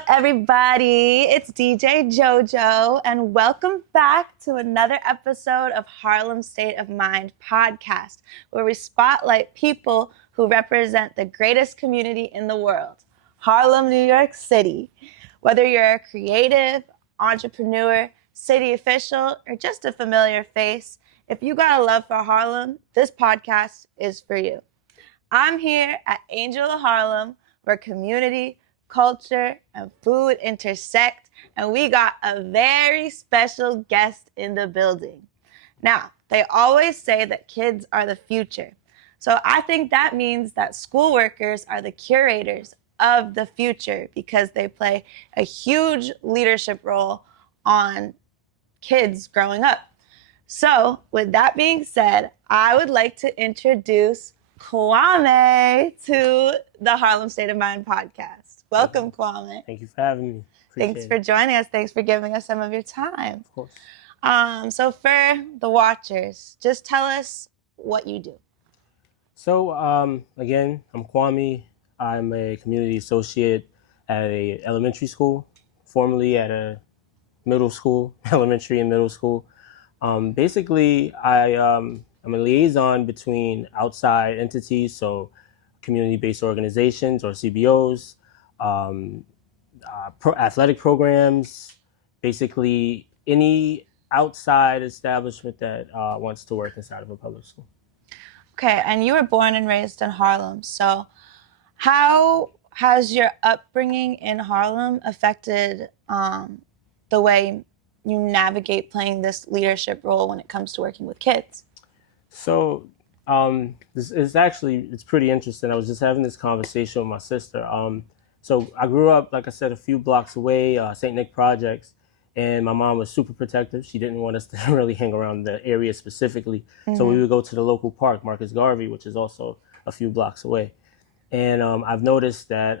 up, everybody? It's DJ JoJo, and welcome back to another episode of Harlem State of Mind podcast, where we spotlight people who represent the greatest community in the world, Harlem, New York City. Whether you're a creative, entrepreneur, city official, or just a familiar face, if you got a love for Harlem, this podcast is for you. I'm here at Angel of Harlem, where community, culture, and food intersect, and we got a very special guest in the building. Now, they always say that kids are the future. So I think that means that school workers are the curators of the future because they play a huge leadership role on kids growing up. So with that being said, I would like to introduce Kwame to the Harlem State of Mind podcast. Welcome, Kwame. Thank you for having me. Thanks for joining us. Thanks for giving us some of your time. Of course. So for the watchers, just tell us what you do. So again, I'm Kwame. I'm a community associate at a elementary school, formerly at a middle school, elementary and middle school. Basically, I'm a liaison between outside entities, so community-based organizations or CBOs, athletic programs, basically any outside establishment that wants to work inside of a public school. Okay, and you were born and raised in Harlem. So how has your upbringing in Harlem affected the way you navigate playing this leadership role when it comes to working with kids? So it's pretty interesting. I was just having this conversation with my sister. So I grew up, like I said, a few blocks away, St. Nick Projects, and my mom was super protective. She didn't want us to really hang around the area specifically. Mm-hmm. So we would go to the local park, Marcus Garvey, which is also a few blocks away. And I've noticed that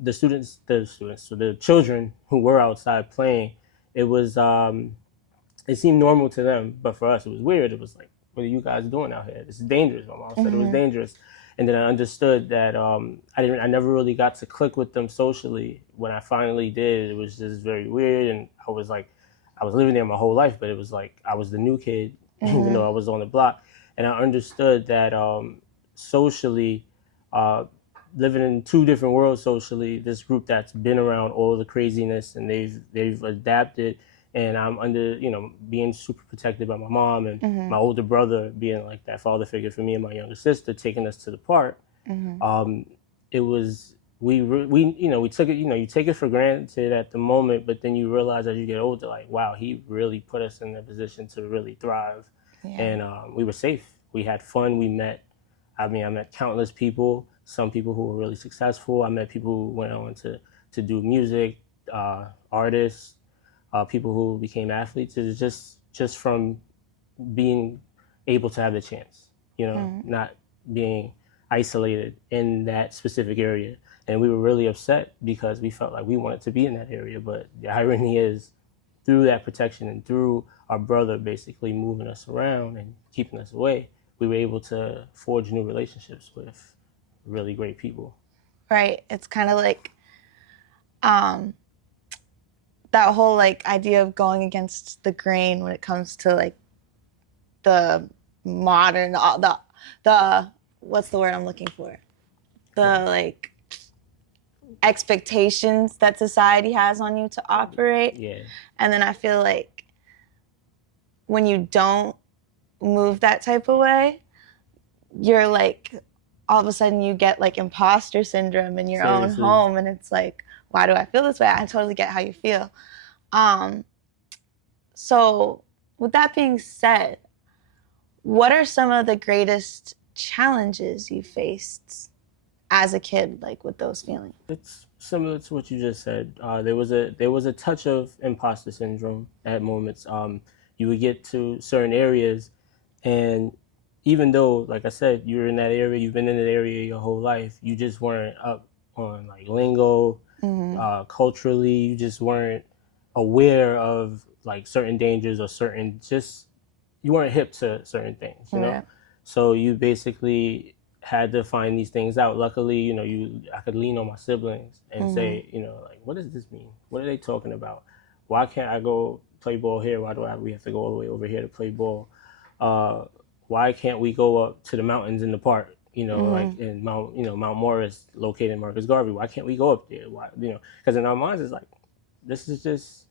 the children who were outside playing, it seemed normal to them, but for us it was weird. It was like, what are you guys doing out here? This is dangerous. My mom said it was dangerous. And then I understood that I never really got to click with them socially. When I finally did, it was just very weird. And I was living there my whole life, but it was like I was the new kid, even though I was on the block. And I understood that socially, living in two different worlds socially, this group that's been around all the craziness and they've adapted. And I'm being super protected by my mom and my older brother being like that father figure for me and my younger sister, taking us to the park. It was, we took it, you take it for granted at the moment, but then you realize as you get older, like, wow, he really put us in a position to really thrive. Yeah. And we were safe. We had fun. I met countless people, some people who were really successful. I met people who went on to do music, artists, people who became athletes. It's just from being able to have the chance, not being isolated in that specific area. And we were really upset because we felt like we wanted to be in that area. But the irony is, through that protection and through our brother basically moving us around and keeping us away, we were able to forge new relationships with really great people. Right. It's kind of like that whole like idea of going against the grain when it comes to like the modern, the what's the word I'm looking for? The like expectations that society has on you to operate. Yeah. And then I feel like when you don't move that type of way, you're like, all of a sudden you get like imposter syndrome in your own home, and it's like, why do I feel this way? I totally get how you feel. So with that being said, what are some of the greatest challenges you faced as a kid, like with those feelings? It's similar to what you just said. There was a touch of imposter syndrome at moments. You would get to certain areas, and even though, like I said, you're in that area, you've been in that area your whole life, you just weren't up on like lingo, culturally, you just weren't aware of like certain dangers or you weren't hip to certain things, you know? So you basically had to find these things out. Luckily, you know, I could lean on my siblings and say, you know, like, what does this mean? What are they talking about? Why can't I go play ball here? Why do we have to go all the way over here to play ball? Why can't we go up to the mountains in the park? You know, like in Mount Morris, located in Marcus Garvey. Why can't we go up there? Why, you know, because in our minds it's like, this is just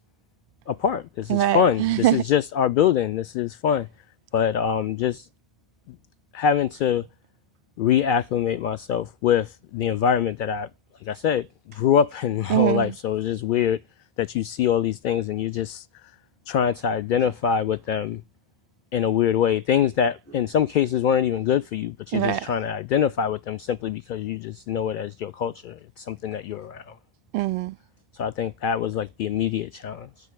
a park. This is fun. This is just our building. This is fun. But just having to reacclimate myself with the environment that like I said, grew up in my whole life. So it's just weird that you see all these things and you're just trying to identify with them in a weird way. Things that in some cases weren't even good for you, but you're just trying to identify with them simply because you just know it as your culture. It's something that you're around. So I think that was like the immediate challenge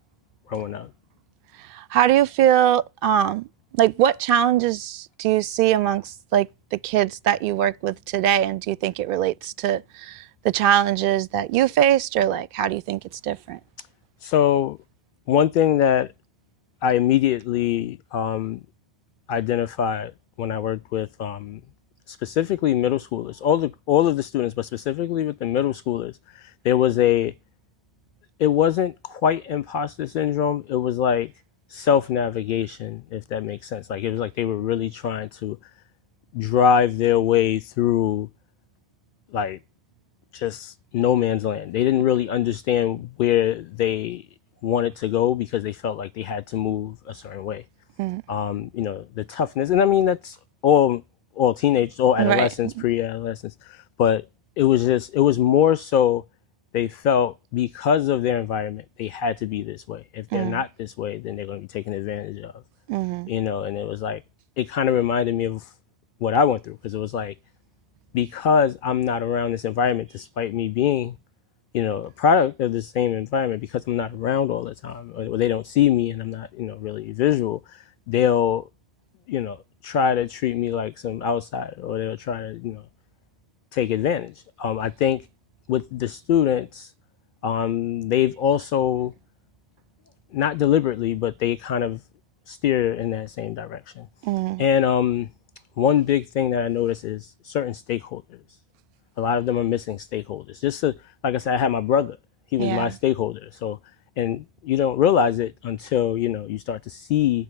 growing up. How do you feel, like what challenges do you see amongst like the kids that you work with today? And do you think it relates to the challenges that you faced, or like, how do you think it's different? So one thing that I immediately identified when I worked with specifically middle schoolers, all of the students, but specifically with the middle schoolers, it wasn't quite imposter syndrome. It was like self-navigation, if that makes sense. Like it was like they were really trying to drive their way through like just no man's land. They didn't really understand where they wanted to go because they felt like they had to move a certain way. You know, the toughness, and I mean that's all teenagers, all adolescents, pre-adolescents, but it was more so they felt because of their environment they had to be this way. If they're not this way, then they're going to be taken advantage of. You know, and it was like it kind of reminded me of what I went through, because it was like, because I'm not around this environment, despite me being, you know, a product of the same environment, because I'm not around all the time, or they don't see me and I'm not, you know, really visual, they'll, you know, try to treat me like some outsider, or they'll try to, you know, take advantage. I think with the students, they've also, not deliberately, but they kind of steer in that same direction. And one big thing that I noticed is certain stakeholders. A lot of them are missing stakeholders. Just to, like I said, I had my brother. He was my stakeholder. So, and you don't realize it until, you know, you start to see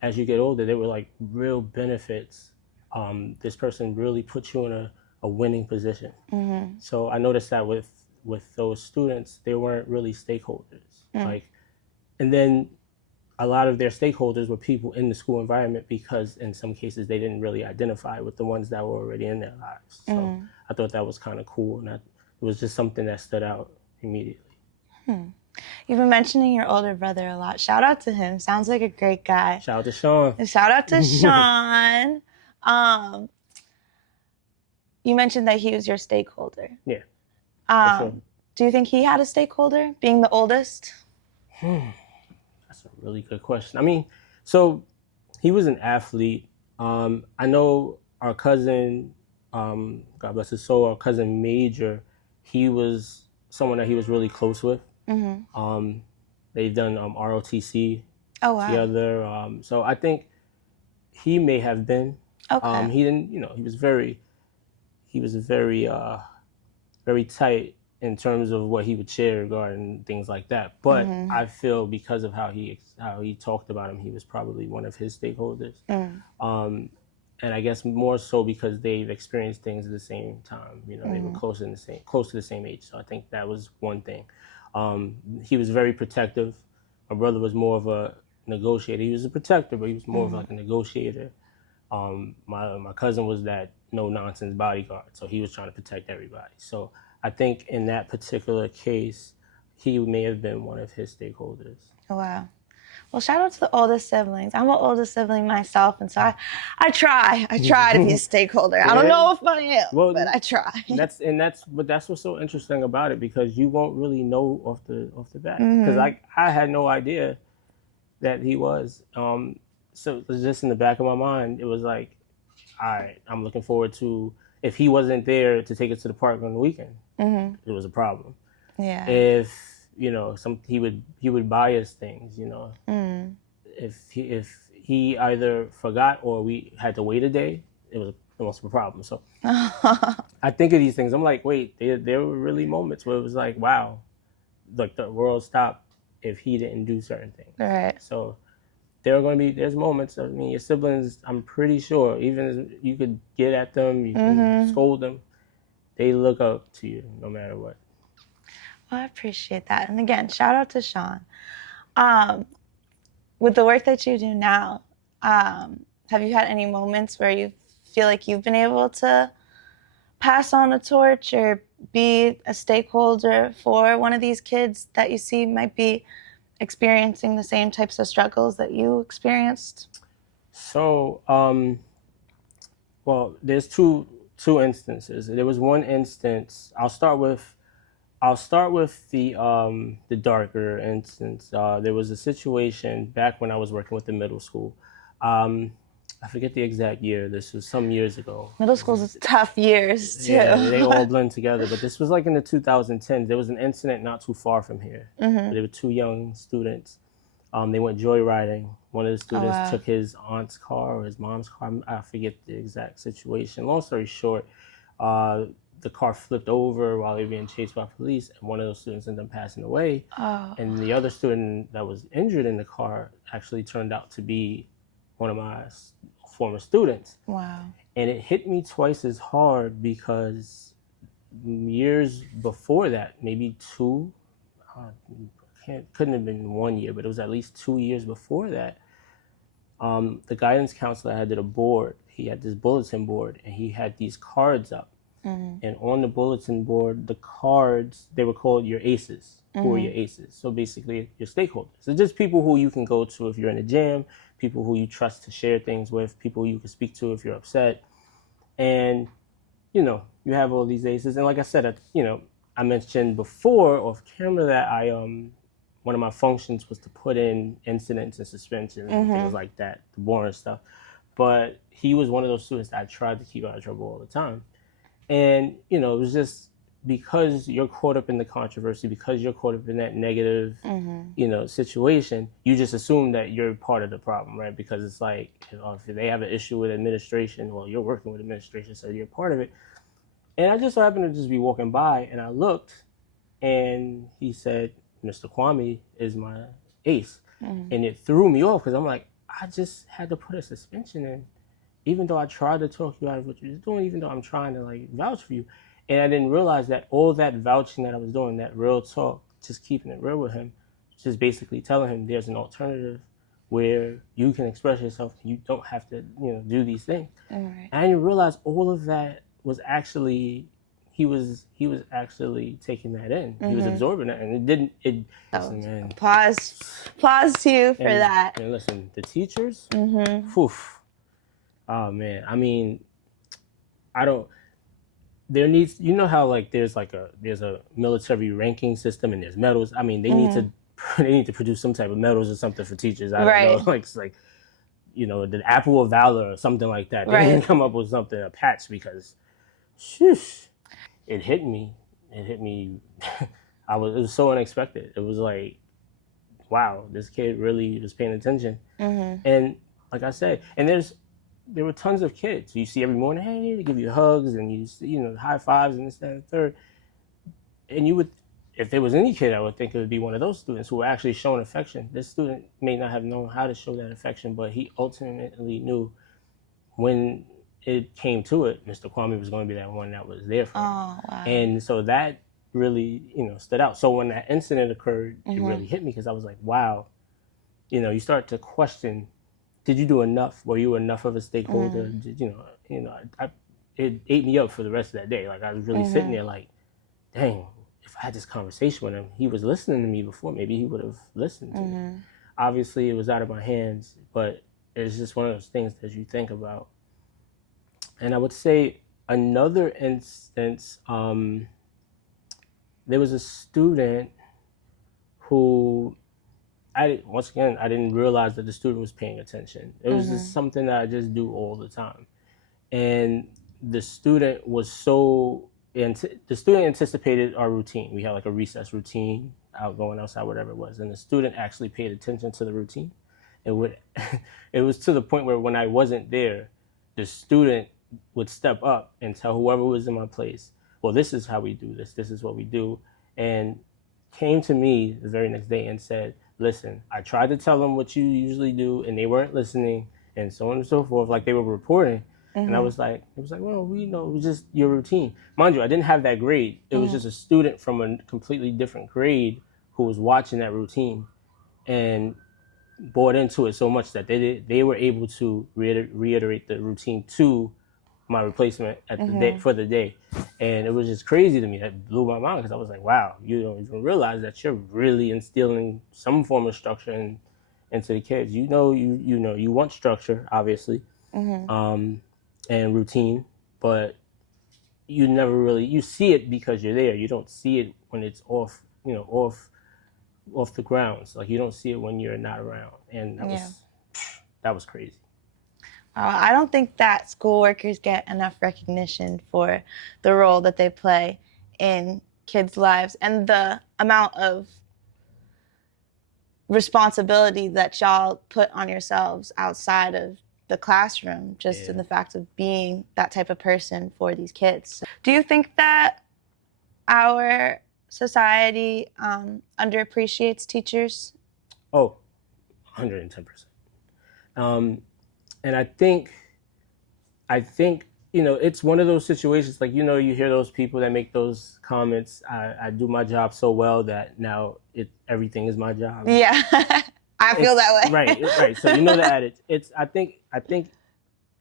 as you get older, there were like real benefits. This person really puts you in a winning position. So I noticed that with those students, they weren't really stakeholders. Like, and then a lot of their stakeholders were people in the school environment, because in some cases they didn't really identify with the ones that were already in their lives. So I thought that was kind of cool, and it was just something that stood out immediately. You've been mentioning your older brother a lot. Shout out to him. Sounds like a great guy. Shout out to Sean. And shout out to Sean. You mentioned that he was your stakeholder. Yeah. For sure. Do you think he had a stakeholder, being the oldest? That's a really good question. I mean, so he was an athlete. I know our cousin, God bless his soul, our cousin Major, he was someone that he was really close with. They've done ROTC together. So I think he may have been. He didn't, you know, he was very very tight in terms of what he would share regarding things like that. But I feel because of how he talked about him, he was probably one of his stakeholders. And I guess more so because they've experienced things at the same time. You know, they were close to the same age. So I think that was one thing. He was very protective. My brother was more of a negotiator. He was a protector, but he was more of like a negotiator. My cousin was that no nonsense bodyguard, so he was trying to protect everybody. So I think in that particular case, he may have been one of his stakeholders. Oh, wow. Well, shout out to the oldest siblings. I'm an oldest sibling myself, and so I try to be a stakeholder. I don't know if I am, but I try. That's what's so interesting about it, because you won't really know off the bat. Because I had no idea that he was. So it was just in the back of my mind, it was like, all right, I'm looking forward to, if he wasn't there to take us to the park on the weekend, it was a problem. Yeah. If, you know, he would buy us things, you know. If he either forgot or we had to wait a day, it much of a problem. So I think of these things. I'm like, wait, there were really moments where it was like, wow, like the world stopped if he didn't do certain things. Right. So there's moments. I mean, your siblings, I'm pretty sure, even as you could get at them, you can scold them, they look up to you no matter what. Well, I appreciate that. And again, shout out to Sean. With the work that you do now, have you had any moments where you feel like you've been able to pass on a torch or be a stakeholder for one of these kids that you see might be experiencing the same types of struggles that you experienced? So, well, there's two instances. There was one instance. I'll start with the darker instance. There was a situation back when I was working with the middle school. I forget the exact year. This was some years ago. Middle school's is tough years too. Yeah, they all blend together. But this was like in the 2010s. There was an incident not too far from here. There were two young students. They went joyriding. One of the students took his aunt's car or his mom's car. I forget the exact situation. Long story short, the car flipped over while they were being chased by police, and one of those students ended up passing away. And the other student that was injured in the car actually turned out to be one of my former students. Wow. And it hit me twice as hard because years before that, maybe two, couldn't have been 1 year, but it was at least 2 years before that. The guidance counselor had did a board. He had this bulletin board, and he had these cards up. And on the bulletin board, the cards, they were called your ACEs. Who are your ACEs? So basically, your stakeholders. So just people who you can go to if you're in a jam, people who you trust to share things with, people you can speak to if you're upset. And, you have all these ACEs. And like I said, I mentioned before off camera that one of my functions was to put in incidents and suspensions and things like that, the boring stuff. But he was one of those students that I tried to keep out of trouble all the time. And, it was just because you're caught up in the controversy, because you're caught up in that negative, situation, you just assume that you're part of the problem, right? Because it's like, if they have an issue with administration, well, you're working with administration, so you're part of it. And I just so happened to just be walking by, and I looked, and he said, Mr. Kwame is my ace. And it threw me off because I'm like, I just had to put a suspension in. Even though I tried to talk you out of what you were doing, even though I'm trying to vouch for you. And I didn't realize that all that vouching that I was doing, that real talk, just keeping it real with him, just basically telling him there's an alternative where you can express yourself. You don't have to, do these things. Right. And I didn't realize all of that was actually, he was actually taking that in. He was absorbing it. And man. Applause to you for that. And listen, the teachers, oh man, I mean, there needs, how there's a military ranking system and there's medals. I mean, they need to produce some type of medals or something for teachers. I don't know, it's like, the Apple of Valor or something like that. They need to come up with something, a patch, because, it hit me. It was so unexpected. It was like, wow, this kid really was paying attention. And like I said, and there were tons of kids you see every morning. Hey, they give you hugs and you high fives and this, that, and the third. And you would, if there was any kid, I would think it would be one of those students who were actually showing affection. This student may not have known how to show that affection, but he ultimately knew when it came to it, Mr. Kwame was going to be that one that was there for him. Oh, wow. And so that really, stood out. So when that incident occurred, it really hit me because I was like, wow, you start to question, did you do enough? Were you enough of a stakeholder? Did, it ate me up for the rest of that day. Like I was really sitting there like, dang, if I had this conversation with him, he was listening to me before, maybe he would have listened to me. Obviously it was out of my hands, but it's just one of those things that you think about. And I would say another instance, there was a student who, once again, I didn't realize that the student was paying attention. It was just something that I just do all the time. And the student anticipated our routine. We had like a recess routine, going outside, whatever it was. And the student actually paid attention to the routine. It was to the point where when I wasn't there, the student would step up and tell whoever was in my place, well, this is how we do this. This is what we do. And came to me the very next day and said, listen, I tried to tell them what you usually do and they weren't listening and so on and so forth, like they were reporting. And I was like, well, we know it was just your routine. Mind you, I didn't have that grade. It was just a student from a completely different grade who was watching that routine and bought into it so much that they were able to reiterate the routine to my replacement at the day for the day. And it was just crazy to me. That blew my mind because I was like, wow, you don't even realize that you're really instilling some form of structure into the kids. You know you want structure, obviously, and routine, but you never really, you see it because you're there. You don't see it when it's off the grounds. Like you don't see it when you're not around. And that was crazy. I don't think that school workers get enough recognition for the role that they play in kids' lives and the amount of responsibility that y'all put on yourselves outside of the classroom, just in the fact of being that type of person for these kids. Do you think that our society underappreciates teachers? Oh, 110%. And I think, it's one of those situations, like, you hear those people that make those comments, I do my job so well that now everything is my job. Yeah, I feel that way. Right. So that I think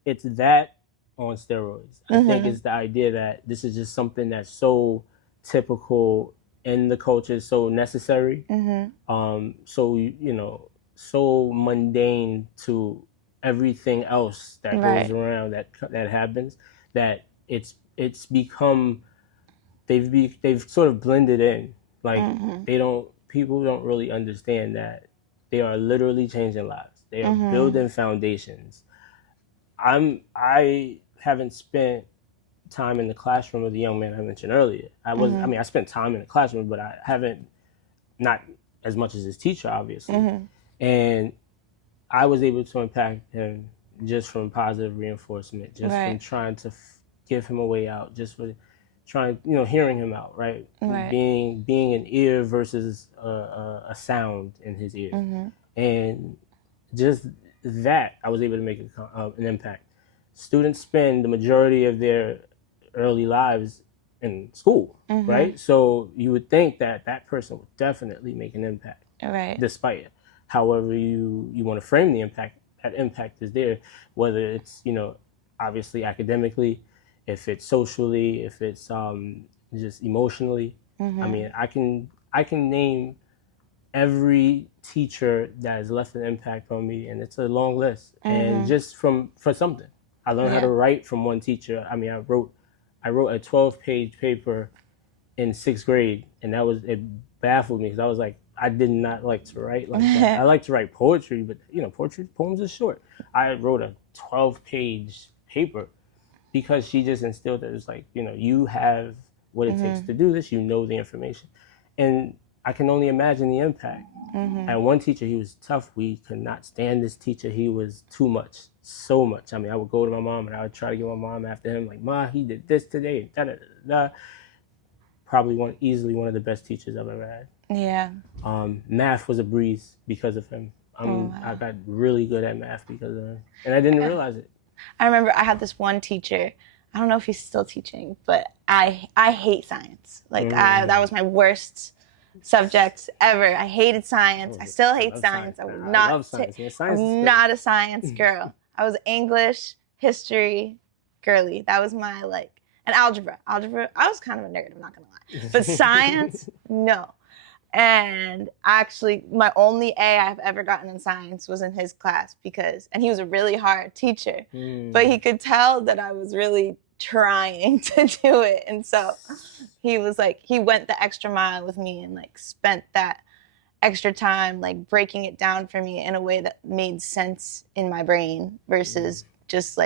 it's that on steroids. I think it's the idea that this is just something that's so typical in the culture, so necessary, so mundane to everything else that goes around that happens, that it's become they've sort of blended in. Like people don't really understand that they are literally changing lives. They are building foundations. I haven't spent time in the classroom with the young man I mentioned earlier. I spent time in the classroom, but I haven't, not as much as his teacher, obviously. And I was able to impact him just from positive reinforcement, just from trying to give him a way out, just for trying, hearing him out, right? Being an ear versus a sound in his ear. And just that, I was able to make an impact. Students spend the majority of their early lives in school, right? So you would think that person would definitely make an impact, despite it. However you want to frame the impact, that impact is there, whether it's, obviously academically, if it's socially, if it's just emotionally. I mean, I can name every teacher that has left an impact on me, and it's a long list. And just for something, I learned how to write from one teacher. I mean, I wrote a 12-page paper in 6th grade, and it baffled me because I was like, I did not like to write like that. I like to write poetry, but poems are short. I wrote a 12-page paper because she just instilled that it's like, you have what it takes to do this. You know the information, and I can only imagine the impact. And one teacher, he was tough. We could not stand this teacher. He was too much, so much. I mean, I would go to my mom and I would try to get my mom after him, like, Ma, he did this today. Da, da, da, da. Probably easily one of the best teachers I've ever had. Yeah. Math was a breeze because of him. I got really good at math because of him, and I didn't realize it. I remember I had this one teacher. I don't know if he's still teaching, but I hate science. Like that was my worst subject ever. I hated science. I still hate science. I love science. I'm not a science girl. I was English, history, girly. That was my and algebra. I was kind of a nerd, I'm not gonna lie. But science, no. And actually, my only A I've ever gotten in science was in his class and he was a really hard teacher, but he could tell that I was really trying to do it. And so he was he went the extra mile with me and spent that extra time, breaking it down for me in a way that made sense in my brain versus just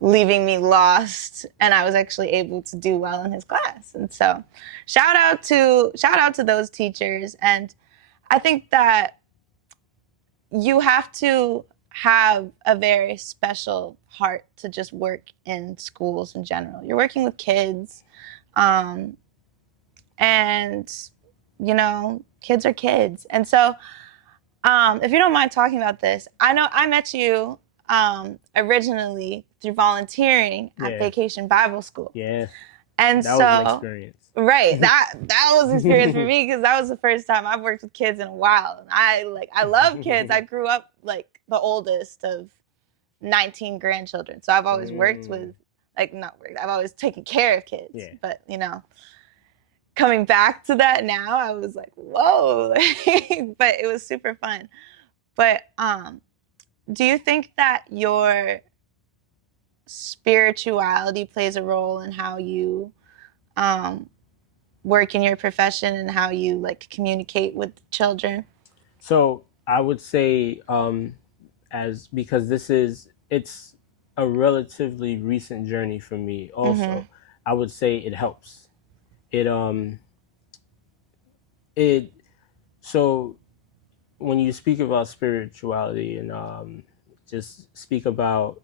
leaving me lost, and I was actually able to do well in his class. And so shout out to those teachers. And I think that you have to have a very special heart to just work in schools in general. You're working with kids, and kids are kids. And so, if you don't mind talking about this, I know I met you originally through volunteering at Vacation Bible School. Yeah, and that so was an experience. Right, that was an experience for me, because that was the first time I've worked with kids in a while. And I love kids. I grew up like the oldest of 19 grandchildren, so I've always worked with, not worked, I've always taken care of kids. Yeah. But coming back to that now, I was like, whoa. But it was super fun. But do you think that your spirituality plays a role in how you work in your profession and how you like communicate with children? So I would say, because it's a relatively recent journey for me also, I would say it helps. So when you speak about spirituality and just speak about,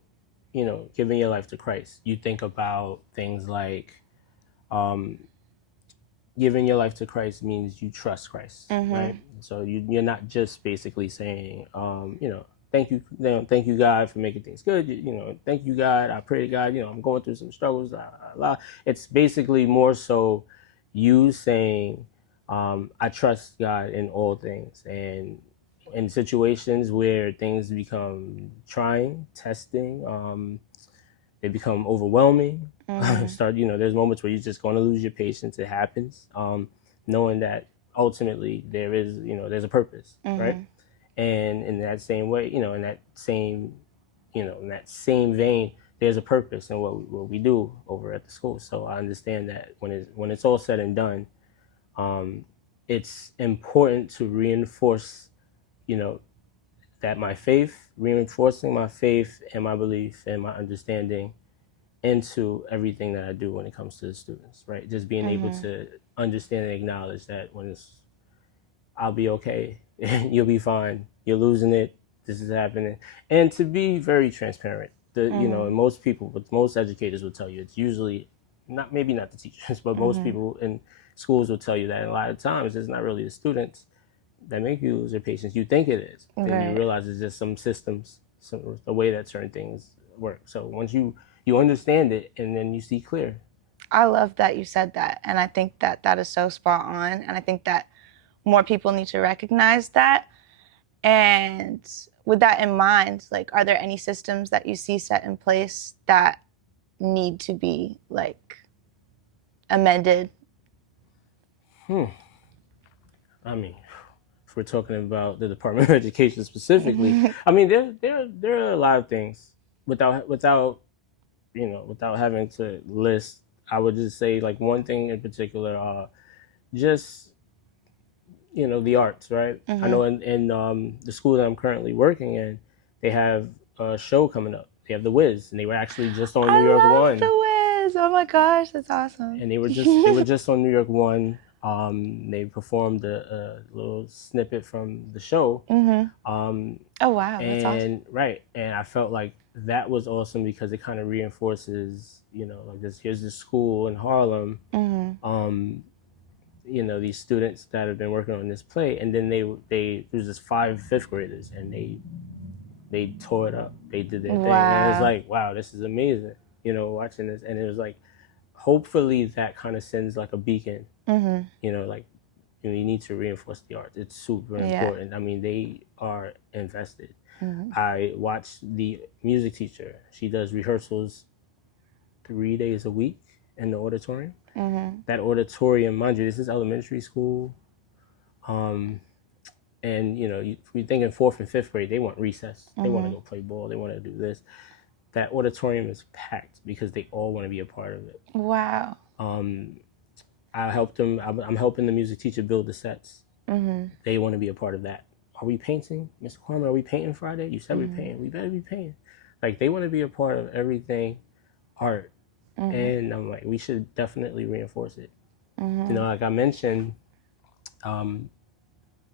giving your life to Christ, you think about things like, giving your life to Christ means you trust Christ, right? So you're not just basically saying, thank you God for making things good. Thank you God. I pray to God. I'm going through some struggles. It's basically more so you saying, I trust God in all things, and in situations where things become trying, testing, they become overwhelming. There's moments where you're just going to lose your patience. It happens, knowing that ultimately there's a purpose, right? And in that same way, in that same vein, there's a purpose in what we do over at the school. So I understand that when it's all said and done, it's important to reinforce, that reinforcing my faith and my belief and my understanding into everything that I do when it comes to the students, right? Just being able to understand and acknowledge that I'll be okay, you'll be fine, you're losing it, this is happening. And to be very transparent, and most educators will tell you, it's usually maybe not the teachers, but most people in schools will tell you that a lot of times it's not really the students that make you lose your patience. You think it is, then you realize it's just some systems, the way that certain things work. So once you understand it, and then you see clear. I love that you said that, and I think that is so spot on, and I think that more people need to recognize that. And with that in mind, like, are there any systems that you see set in place that need to be like amended? I mean, if we're talking about the Department of Education specifically, I mean, there are a lot of things without having to list. I would just say, like, one thing in particular, just the arts, right? I know in the school that I'm currently working in, they have a show coming up. They have The Wiz, and they were actually just on New York One. The Wiz! Oh my gosh, that's awesome. And they were just on New York One. They performed a little snippet from the show. Oh wow, that's awesome. Right, and I felt like that was awesome because it kind of reinforces, here's this school in Harlem, these students that have been working on this play, and then there's this 5 fifth graders, and they tore it up. They did their thing, and it was like, wow, this is amazing, watching this, and it was like, hopefully that kind of sends like a beacon, you need to reinforce the arts. It's super important. I mean, they are invested. I watched the music teacher. She does rehearsals 3 days a week in the auditorium. That auditorium, mind you, this is elementary school. And, we think in 4th and 5th grade, they want recess. They want to go play ball. They want to do this. That auditorium is packed because they all want to be a part of it. Wow. I helped them. I'm helping the music teacher build the sets. They want to be a part of that. Are we painting? Mr. Kwame, are we painting Friday? You said we're painting. We better be painting. Like, they want to be a part of everything art. And I'm like, we should definitely reinforce it. Like I mentioned, a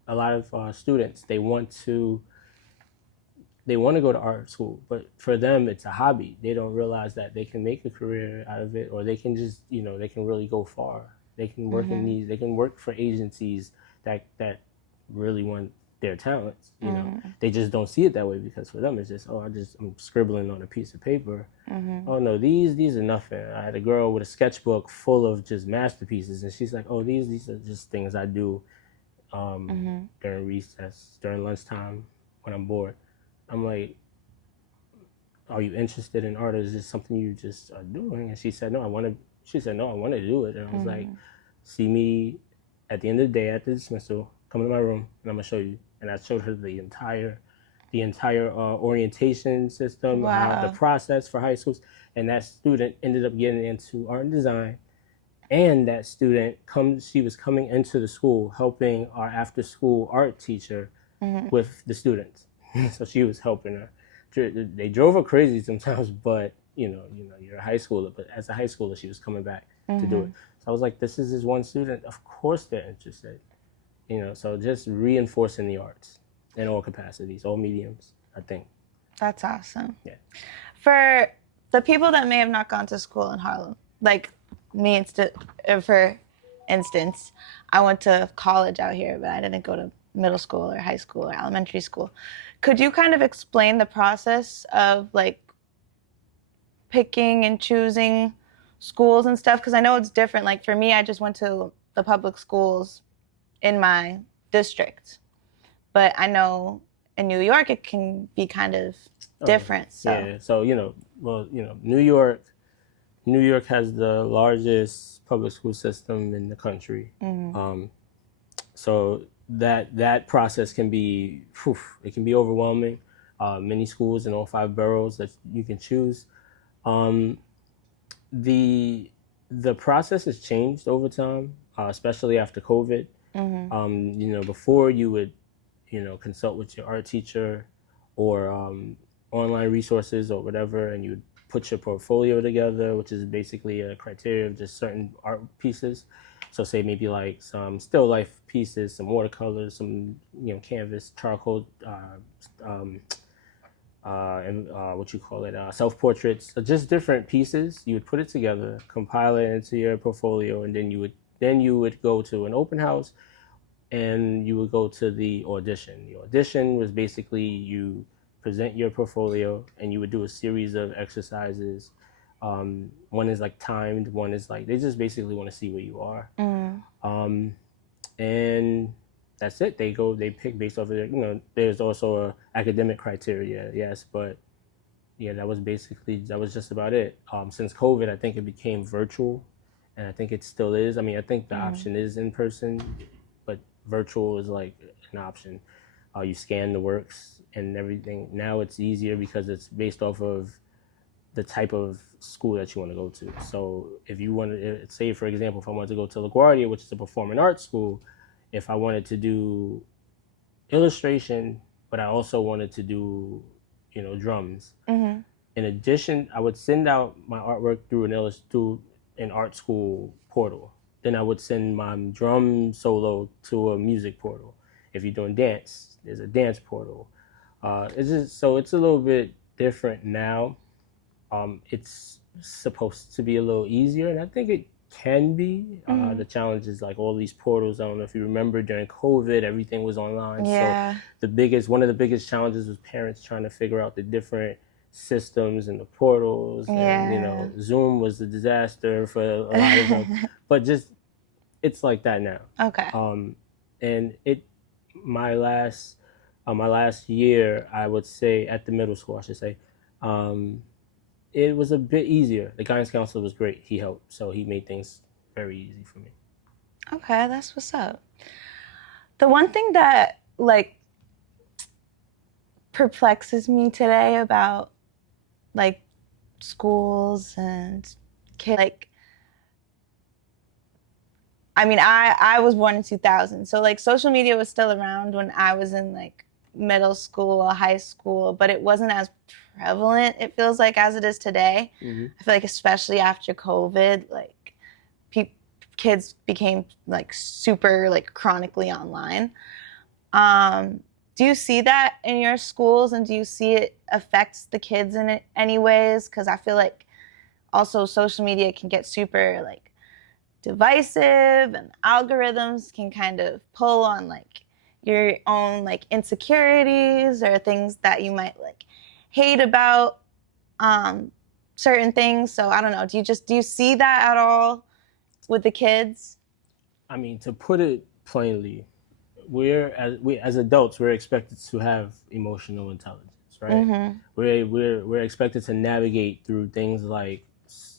lot of students, they want to they want to go to art school, but for them it's a hobby. They don't realize that they can make a career out of it, or they can just, they can really go far. They can work in these, they can work for agencies that really want their talents. They just don't see it that way, because for them it's just, I'm scribbling on a piece of paper. Oh no, these are nothing. I had a girl with a sketchbook full of just masterpieces, and she's like, oh, these are just things I do during recess, during lunchtime, when I'm bored. I'm like, are you interested in art, or is this something you just are doing? And she said, no, I want to do it. And I was like, see me at the end of the day at the dismissal, come to my room, and I'm gonna show you. And I showed her the entire orientation system, the process for high schools. And that student ended up getting into art and design. And that student she was coming into the school helping our after school art teacher with the students. So she was helping her. They drove her crazy sometimes, but you're a high schooler. But as a high schooler, she was coming back to do it. So I was like, this is this one student. Of course they're interested. So just reinforcing the arts in all capacities, all mediums, I think. That's awesome. Yeah. For the people that may have not gone to school in Harlem, like me, for instance, I went to college out here, but I didn't go to middle school or high school or elementary school. Could you kind of explain the process of like picking and choosing schools and stuff? Because I know it's different. Like for me, I just went to the public schools in my district, but I know in New York it can be kind of different. So. Yeah. So New York has the largest public school system in the country. So that process can be it can be overwhelming. Many schools in all 5 boroughs that you can choose. The process has changed over time, especially after COVID. Before you would consult with your art teacher or online resources or whatever, and you would put your portfolio together, which is basically a criteria of just certain art pieces. So say maybe like some still life pieces, some watercolors, some canvas, charcoal, and self-portraits, just different pieces. You would put it together, compile it into your portfolio, and then you would go to an open house, and you would go to the audition. The audition was basically you present your portfolio, and you would do a series of exercises. One is like timed, one is like they just basically want to see where you are. And that's it. They pick based off of their, there's also a academic criteria, yes, but yeah, that was just about it. Since COVID, I think it became virtual, and I think it still is. I mean, I think the option is in person, but virtual is like an option. You scan the works and everything. Now it's easier because it's based off of the type of school that you want to go to. So if you want to, say for example, if I wanted to go to LaGuardia, which is a performing arts school, if I wanted to do illustration, but I also wanted to do, drums. In addition, I would send out my artwork through an art school portal. Then I would send my drum solo to a music portal. If you're doing dance, there's a dance portal. It's a little bit different now. It's supposed to be a little easier, and I think it can be. The challenge is like all these portals. I don't know if you remember during COVID, everything was online. Yeah. So one of the biggest challenges was parents trying to figure out the different systems and the portals. Yeah. And, Zoom was a disaster for a lot of them. But just, it's like that now. Okay. And my last year, I would say, at the middle school, I should say, it was a bit easier. The guidance counselor was great. He helped, so he made things very easy for me. Okay, that's what's up. The one thing that like perplexes me today about like schools and kids, like, I mean, I was born in 2000, so like social media was still around when I was in like middle school or high school, but it wasn't as prevalent, it feels like, as it is today. I feel like especially after COVID, like kids became like super like chronically online. Do you see that in your schools, and do you see it affects the kids in any ways? Because I feel like also social media can get super like divisive, and algorithms can kind of pull on like your own like insecurities or things that you might like hate about certain things. So I don't know. Do you see that at all with the kids? I mean, to put it plainly, we as adults we're expected to have emotional intelligence, right? Mm-hmm. We're expected to navigate through things like,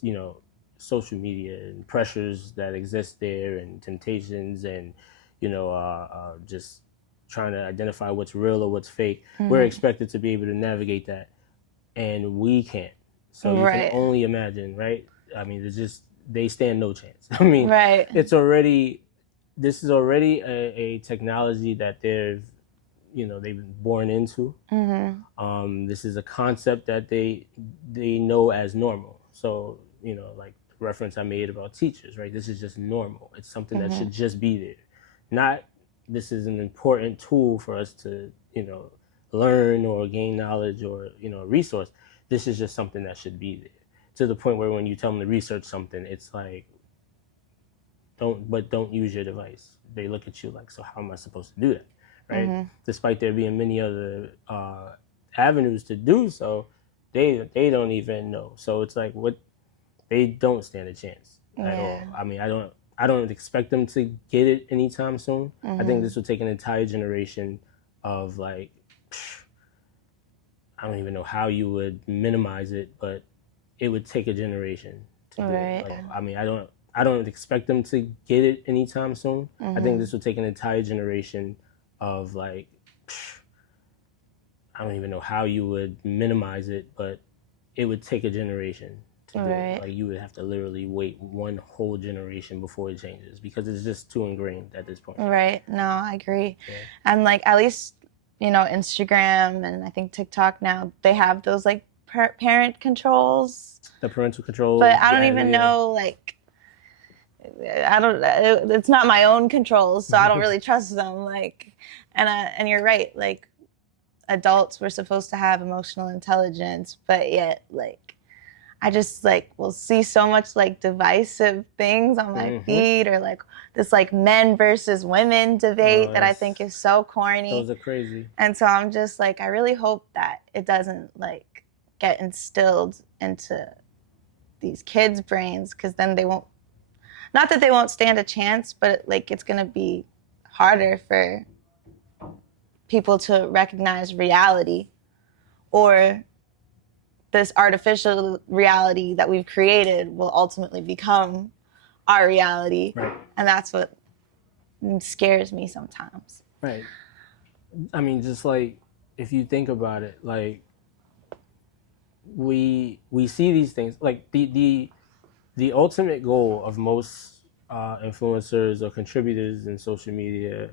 you know, social media and pressures that exist there and temptations and, just trying to identify what's real or what's fake. We're Mm-hmm. expected to be able to navigate that, and we can't. So you can Right. only imagine, right? I mean, they stand no chance. I mean, Right. this is already a technology that they've been born into. Mm-hmm. This is a concept that they know as normal. So, like the reference I made about teachers, right? This is just normal. It's something that Mm-hmm. should just be there. Not this is an important tool for us to, learn or gain knowledge or, a resource. This is just something that should be there. To the point where when you tell them to research something, it's like, don't use your device. They look at you like, so how am I supposed to do that, right? Mm-hmm. Despite there being many other avenues to do so, they don't even know. So it's like they don't stand a chance at Yeah. all. I mean, I don't expect them to get it anytime soon. I think this will take an entire generation of like, I don't even know how you would minimize it, but it would take a generation to do it. Like, I mean, I don't expect them to get it anytime soon. I think this will take an entire generation of like, I don't even know how you would minimize it, but it would take a generation to do it. Like, you would have to literally wait one whole generation before it changes because it's just too ingrained at this point. Right. No, I agree. Yeah. And like at least, Instagram and I think TikTok now, they have those like parent controls. The parental control. But I don't even know, like, it's not my own controls, so I don't really trust them. Like, and you're right, like, adults were supposed to have emotional intelligence, but yet, like, I just, like, will see so much, like, divisive things on my feed, or, like, this, like, men versus women debate that I think is so corny. Those are crazy. And so I'm just, like, I really hope that it doesn't, like, get instilled into these kids' brains, because then they won't, not that they won't stand a chance, but, like, it's going to be harder for people to recognize reality, or this artificial reality that we've created will ultimately become our reality. Right. And that's what scares me sometimes. Right. I mean, just like, if you think about it, like, we see these things, like the ultimate goal of most influencers or contributors in social media,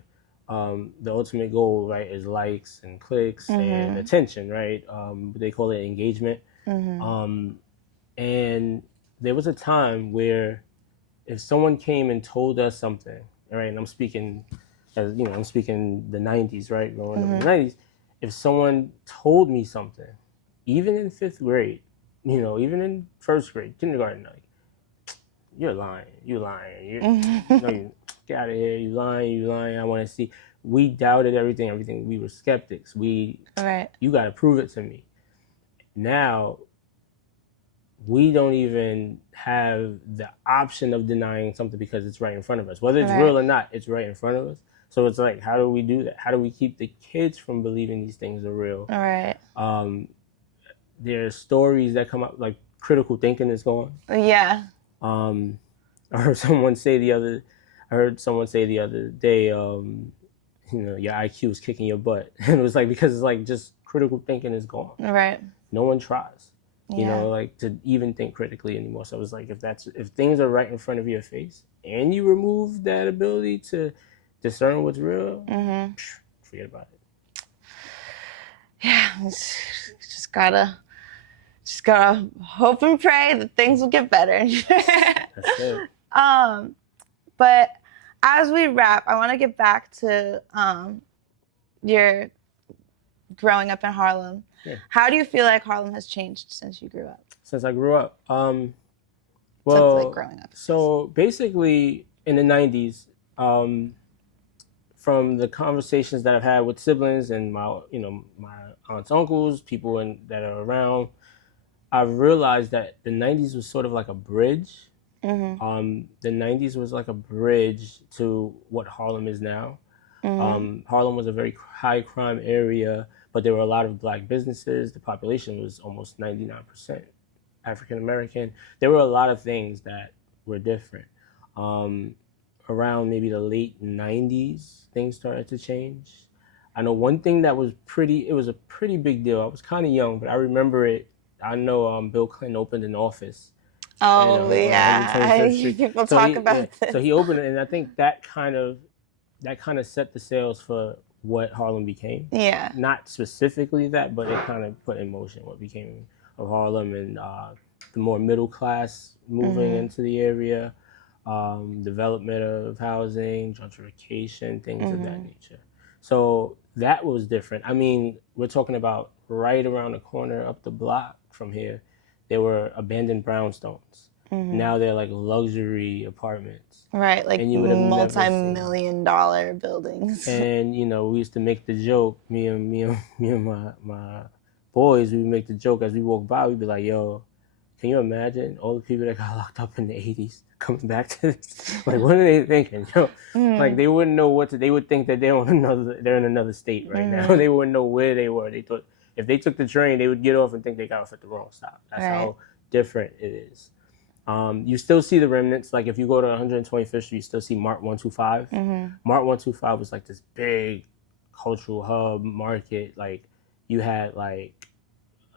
the ultimate goal, right, is likes and clicks and attention, right? They call it engagement. And there was a time where if someone came and told us something, right, and I'm speaking the 90s, right, growing up in the 90s, if someone told me something, even in 5th grade, even in 1st grade, kindergarten, like, you're lying, get out of here, you lying, I want to see. We doubted everything, we were skeptics. You got to prove it to me. Now, we don't even have the option of denying something because it's right in front of us. Whether it's real or not, it's right in front of us. So it's like, how do we do that? How do we keep the kids from believing these things are real? There are stories that come up, like critical thinking is gone. Yeah. I heard someone say the other day, your IQ is kicking your butt. And it was like, because it's like just critical thinking is gone. Right. No one tries, like, to even think critically anymore. So it's like, if things are right in front of your face and you remove that ability to discern what's real, forget about it. Yeah, just gotta hope and pray that things will get better. That's it. But as we wrap, I want to get back to your growing up in Harlem. Yeah. How do you feel like Harlem has changed since you grew up? Since I grew up, Since like growing up. so basically in the 90s, from the conversations that I've had with siblings and my aunts, uncles, people that are around, I've realized that the 90s was sort of like a bridge. The 90s was like a bridge to what Harlem is now. Harlem was a very high crime area, but there were a lot of black businesses. The population was almost 99% African American. There were a lot of things that were different. Around maybe the late 90s, things started to change. I know one thing that was it was a pretty big deal. I was kind of young, but I remember it. I know Bill Clinton opened an office. Oh, yeah. 125th Street. People talk about this. So he opened it, and I think that kind of set the sails for what Harlem became. Yeah. Not specifically that, but it kind of put in motion what became of Harlem, and the more middle class moving into the area, development of housing, gentrification, things of that nature. So that was different. I mean, we're talking about right around the corner up the block from here, there were abandoned brownstones. Now they're like luxury apartments. Right, like multi-million-dollar buildings. And we used to make the joke. Me and my boys, we would make the joke as we walk by. We'd be like, "Yo, can you imagine all the people that got locked up in the '80s coming back to this? Like, what are they thinking? Like, they wouldn't know what to. They would think that they're in another state right now. They wouldn't know where they were. They thought if they took the train, they would get off and think they got off at the wrong stop. That's how different it is. You still see the remnants. Like if you go to 125th Street, you still see Mart 125. Mart 125 was like this big cultural hub market. Like you had like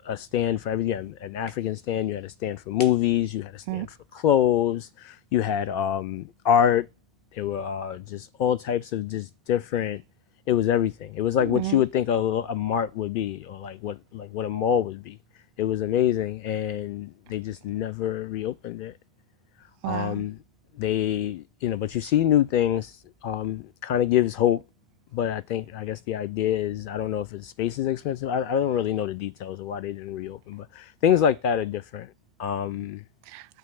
a stand for everything. An African stand. You had a stand for movies. You had a stand for clothes. You had art. There were just all types of just different. It was everything. It was like what you would think a mart would be, or like what a mall would be. It was amazing, and they just never reopened it. Wow. But you see new things. Kind of gives hope, but I guess the idea is, I don't know if the space is expensive. I don't really know the details of why they didn't reopen, but things like that are different. I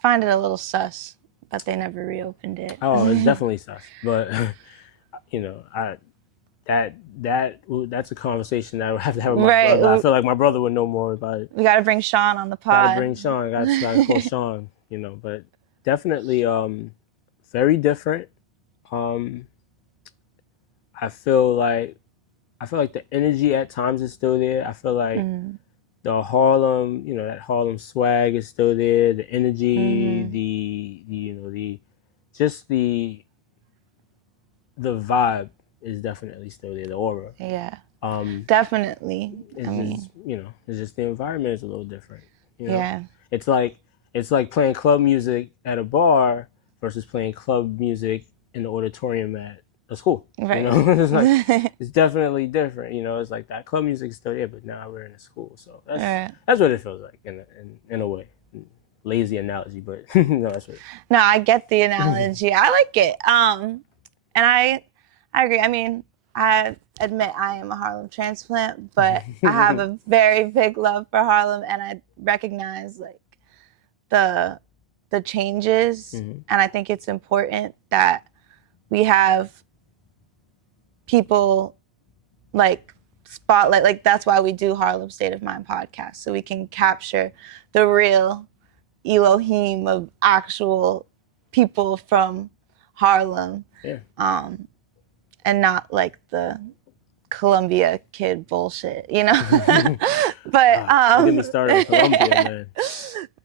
find it a little sus that they never reopened it. Oh, it's definitely sus, but that's a conversation that I would have to have with my brother. I feel like my brother would know more about it. We got to bring Sean on the pod. Got to bring Sean. Got to call Sean. But definitely very different. I feel like the energy at times is still there. I feel like the Harlem, that Harlem swag is still there. The energy, the vibe is definitely still there. The aura. Yeah. Definitely. It's just the environment is a little different. Yeah. It's like playing club music at a bar versus playing club music in the auditorium at a school. Right. It's definitely different. It's like that club music is still there, but now we're in a school. So that's what it feels like in a way. Lazy analogy, but no, that's what. No, I get the analogy. I like it. And I agree. I mean, I admit I am a Harlem transplant, but I have a very big love for Harlem, and I recognize like the changes, and I think it's important that we have people like spotlight. Like that's why we do Harlem State of Mind podcast, so we can capture the real Elohim of actual people from Harlem. Yeah. And not like the Columbia kid bullshit, But don't get me started on Columbia, man.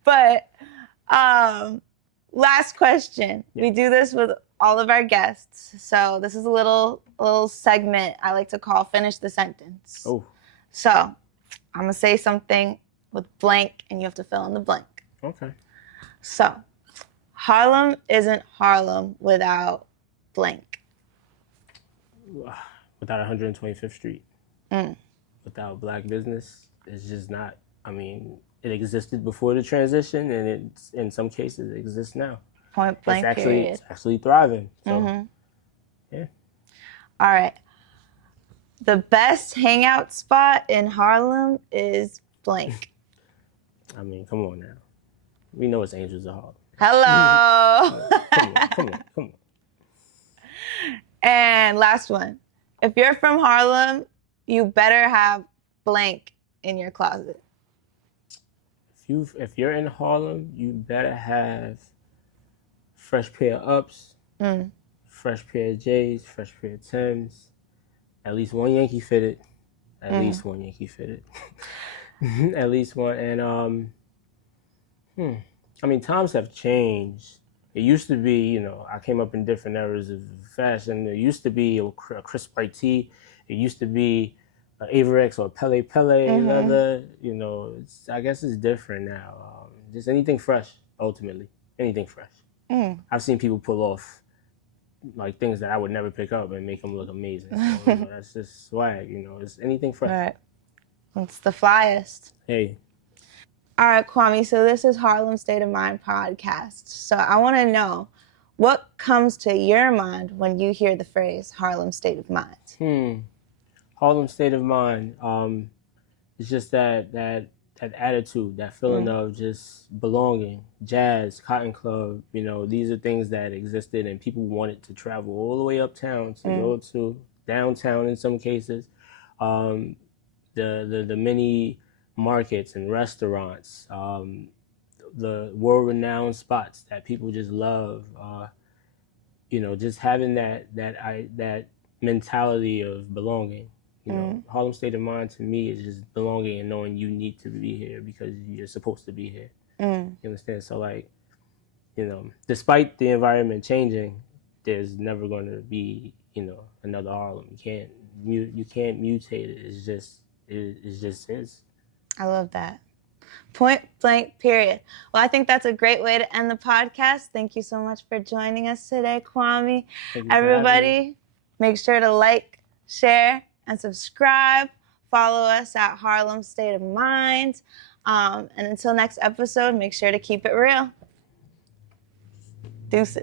But last question. Yeah. We do this with all of our guests. So this is a little segment I like to call Finish the Sentence. Oh. So I'm gonna say something with blank and you have to fill in the blank. Okay. So Harlem isn't Harlem without blank. Without 125th Street, without black business, it's just not. I mean, it existed before the transition, and it's in some cases it exists now. Point blank. It's actually thriving. So, yeah. All right. The best hangout spot in Harlem is blank. I mean, come on now. We know it's Angels of Harlem. Hello. Come on. And last one. If you're from Harlem, you better have blank in your closet. If you're in Harlem, you better have fresh pair of ups, fresh pair of J's, fresh pair of Timbs, at least one Yankee fitted, at least one. And I mean, times have changed. It used to be, I came up in different eras of fashion. It used to be a crisp white tee. It used to be Averex or Pele leather. I guess it's different now. Just anything fresh, ultimately. Anything fresh. I've seen people pull off like things that I would never pick up and make them look amazing. So, that's just swag, it's anything fresh. Right. It's the flyest. Hey. All right, Kwame, so this is Harlem State of Mind podcast. So I want to know, what comes to your mind when you hear the phrase Harlem State of Mind? Harlem State of Mind. It's just that attitude, that feeling of just belonging. Jazz, Cotton Club, these are things that existed and people wanted to travel all the way uptown to go to downtown in some cases. The many markets and restaurants, the world-renowned spots that people just love, just having that mentality of belonging. Harlem State of Mind to me is just belonging and knowing you need to be here because you're supposed to be here. You understand? So despite the environment changing, there's never going to be another Harlem. You can't mutate it. It just is. I love that. Point blank, period. Well, I think that's a great way to end the podcast. Thank you so much for joining us today, Kwame. Everybody, make sure to like, share, and subscribe. Follow us at Harlem State of Mind. And until next episode, make sure to keep it real. Deuces.